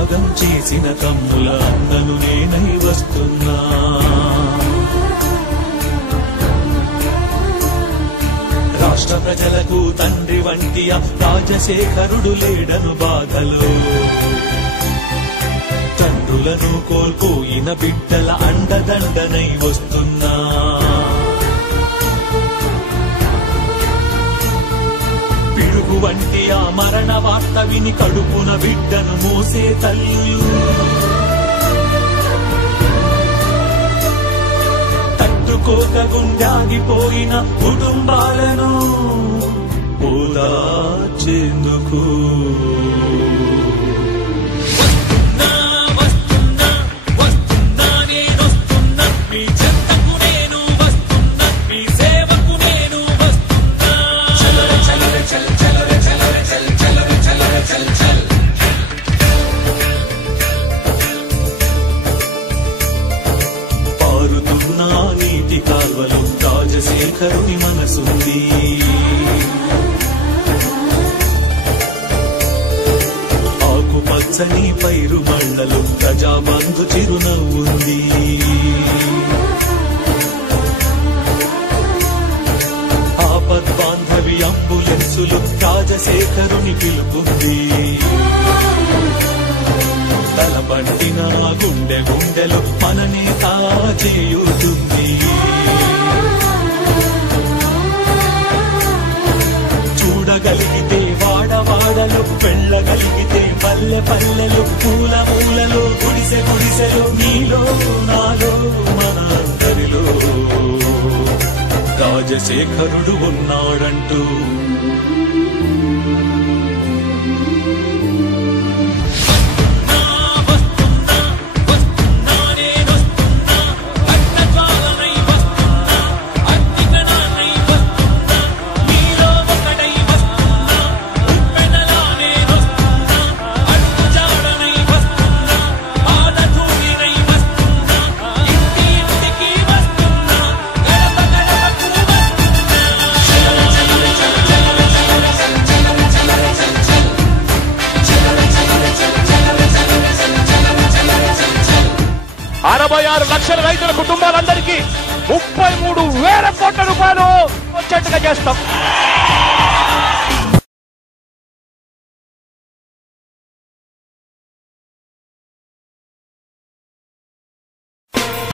త్యాగం చేసిన తమ్ముల అన్నను నేనై వస్తున్నా. రాష్ట్ర ప్రజలకు తండ్రి వంటి రాజశేఖరుడు లేడను బాధలో, తండ్రులను కోల్పోయిన బిడ్డల అండదండనై వస్తున్నా. పిడుగు వంటి ఆ మరణ వార్త విని కడుపున బిడ్డను మోసే తల్లులు, తట్టుకోక గుండాగిపోయిన కుటుంబాలను ఓదార్చేందుకు కాల్వలు రాజశేఖరుని మనసుంది. ఆకుపచ్చని పైరు మళ్ళలు ప్రజాబంధు చిరునవ్వుంది. ఆపద్బాంధవి అంబులెన్సులు రాజశేఖరుని పిలుపుంది. తలపట్టిన గుండె గుండెలు మననే చేయుతుంది. చూడగలిగితే వాడవాడలు, వెళ్ళగలిగితే పల్లె పల్లెలు, పూల పూలలో గుడిసె గుడిసెలు, నీలో నాలో మన అందరిలో రాజశేఖరుడు ఉన్నాడంటూ. లక్షల రైతుల కుటుంబాలందరికీ 33,000 కోట్ల రూపాయలు వచ్చేట్టుగా చేస్తాం.